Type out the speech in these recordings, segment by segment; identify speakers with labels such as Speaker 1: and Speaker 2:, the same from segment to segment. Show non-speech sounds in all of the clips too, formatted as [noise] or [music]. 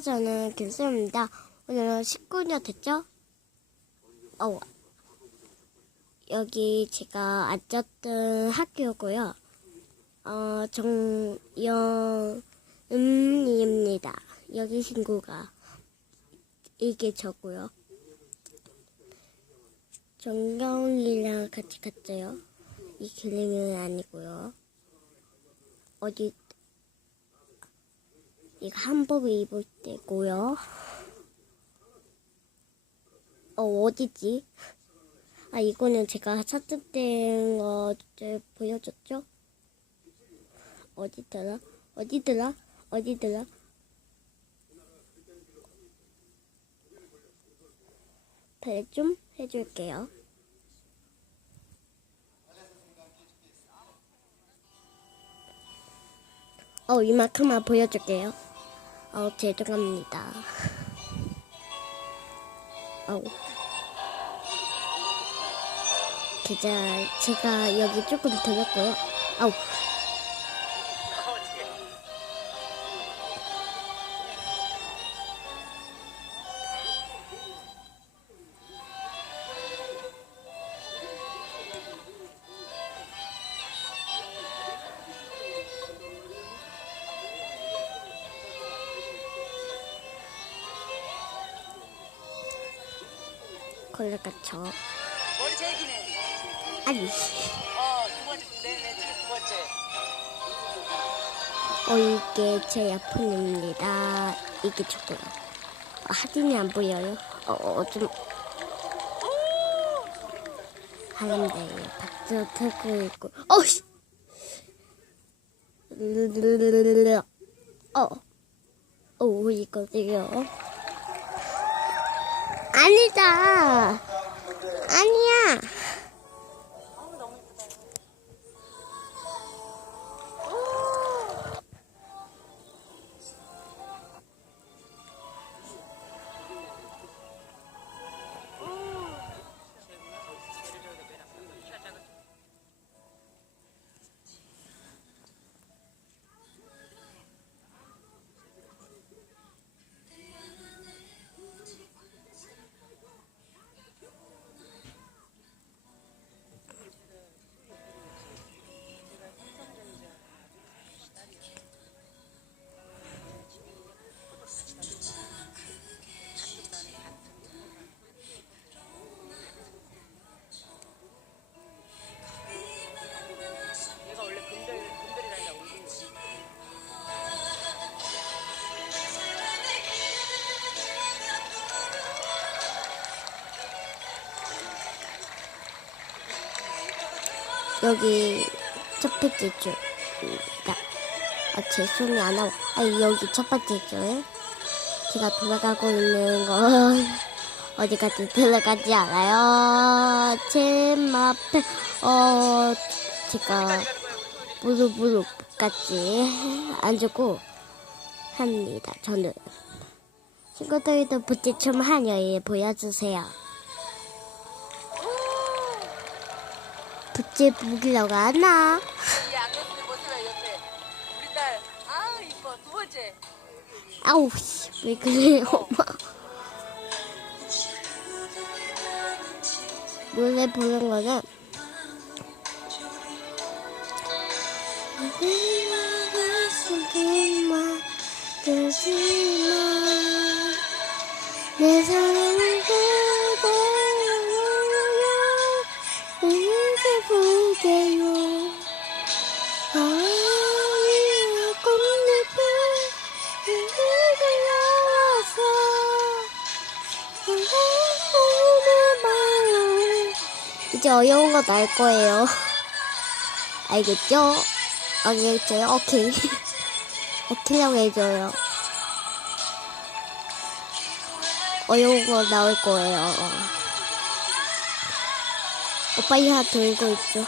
Speaker 1: 저는 김수입니다. 오늘은 19년 됐죠? 어, 여기 제가 앉았던 학교고요. 어, 정영음입니다. 여기 친구가 이게 저고요. 정경이랑 같이 갔어요. 이 길이는 아니고요. 어디 이거 한복을 입을 때고요. 어, 어디지? 아, 이거는 제가 샀었던 거 보여줬죠? 어디더라? 어디더라? 어디더라? 배좀 해줄게요. 어, 이만큼만 보여줄게요. 어, 죄송합니다. 어우. 계좌, 제가 여기 조금 들었고요. 아우. 걸려갔죠.
Speaker 2: 머리 제일 기네.
Speaker 1: 아니,
Speaker 2: 어, 두 번째. 네, 네, 지금 두 번째.
Speaker 1: 어, 이게 제 약품입니다. 이게 조금. 어, 사진이 안 보여요. 어, 어, 좀. 하는데, 박수 틀고 있고. 어 씨! 어. 오, 이거지요. 아니다! 아니야! 여기 첫 번째 줄입니다. 아, 제 손이 안 나와. 아, 여기 첫 번째 줄. 제가 돌아가고 있는 건 [laughs] 어디까지 들어가지 않아요. 제 앞에, 어, 제가 무릎, 무릎까지 앉고 합니다. 저는. 친구들도 부채춤 하녀에 보여주세요. 부채 부기려고 하나?
Speaker 2: 이 안경쓰는 모습에 옆에. 우리 딸. 아, 이뻐. 두 번째.
Speaker 1: 아우, 씨, 왜 그래요, 엄마? 노래 부른 거는 이제 어려운 거 날 거예요. 알겠죠? 알겠죠? 오케이. [laughs] 오케이라고 해줘요. 어려운 거 나올 거예요. 오빠 이하 들고 있죠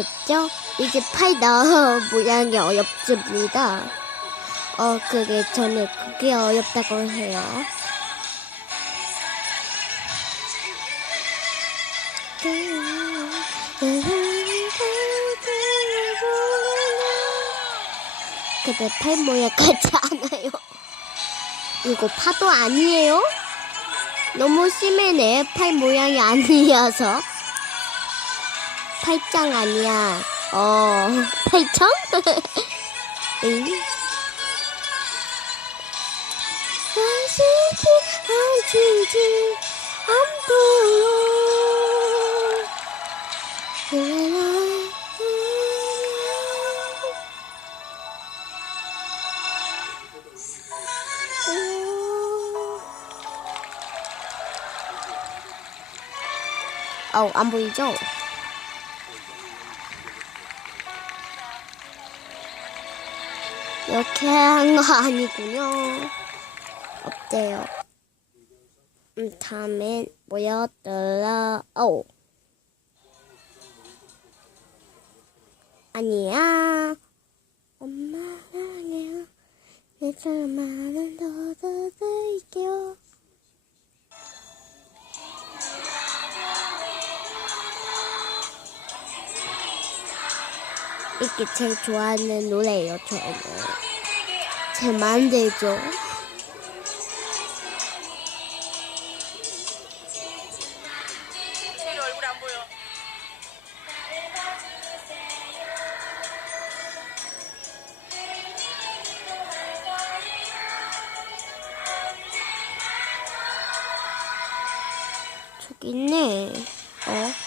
Speaker 1: 어렵죠? 이제 팔 나와 모양이 어렵습니다. 어, 그게 저는 그게 어렵다고 해요. 근데 팔 모양 같지 [laughs] 않아요. 이거 파도 아니에요? 너무 심해네. 팔 모양이 아니어서. 팔짱 아니야. 어, 팔청? [laughs] 응? 당신이 안진지 안 보여. 아우, 안 보이죠? 이렇게 한 거 아니군요. 어때요? 음, 다음엔 뭐였더라? 오. 아니야. 엄마 사랑해요. 내 사랑만은 더 드릴게요. 이게 제일 좋아하는 노래예요, 저는. 제 마음대로. 저기 있네. 어?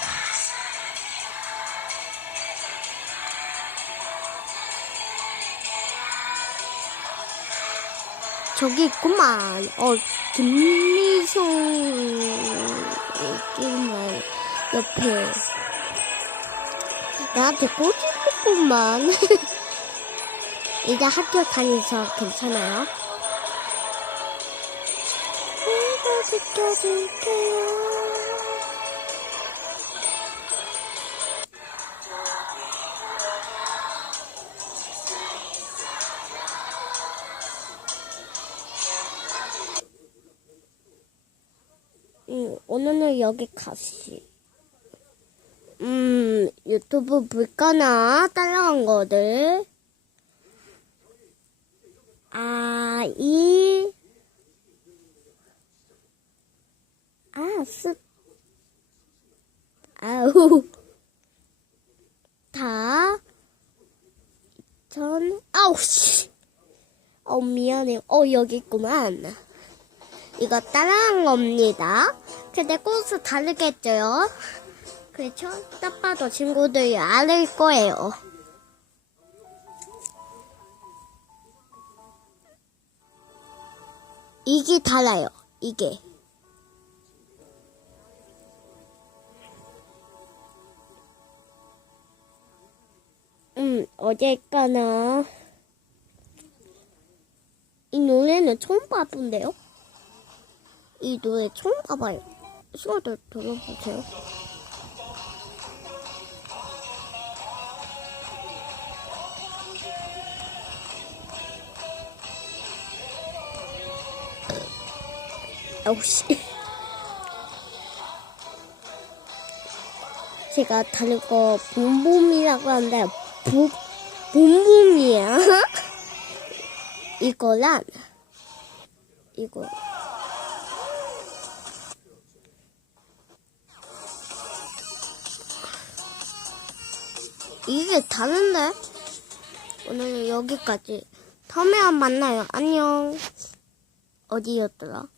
Speaker 1: 저기 있구만. 어, 김미성 있기만 옆에. 나한테 꼬집었구만. [laughs] 이제 학교 다니서 괜찮아요? 내가 지켜줄게요. 음, 오늘은 여기까지. 음, 유튜브 볼까나? 따라한 거들. 아, 이, 아, 습, 아우, [laughs] 다, 전, 아우, 씨. 어, 미안해. 어, 여기 있구만. 이거 따라한 겁니다. 근데 꽃은 다르겠죠? 그렇죠? 딱 봐도 친구들이 알을 거예요. 이게 달라요. 이게. 음, 어딜까나. 이 노래는 처음 봐본데요? 이 노래 처음 봐봐요. 수어도 들어보세요. 아우 씨. 제가 다른 거 봄봄이라고 하는데 봄 봄봄이야. [laughs] 이거랑 이거. 이게 다른데? 오늘은 여기까지. 다음에 만나요. 안녕. 어디였더라?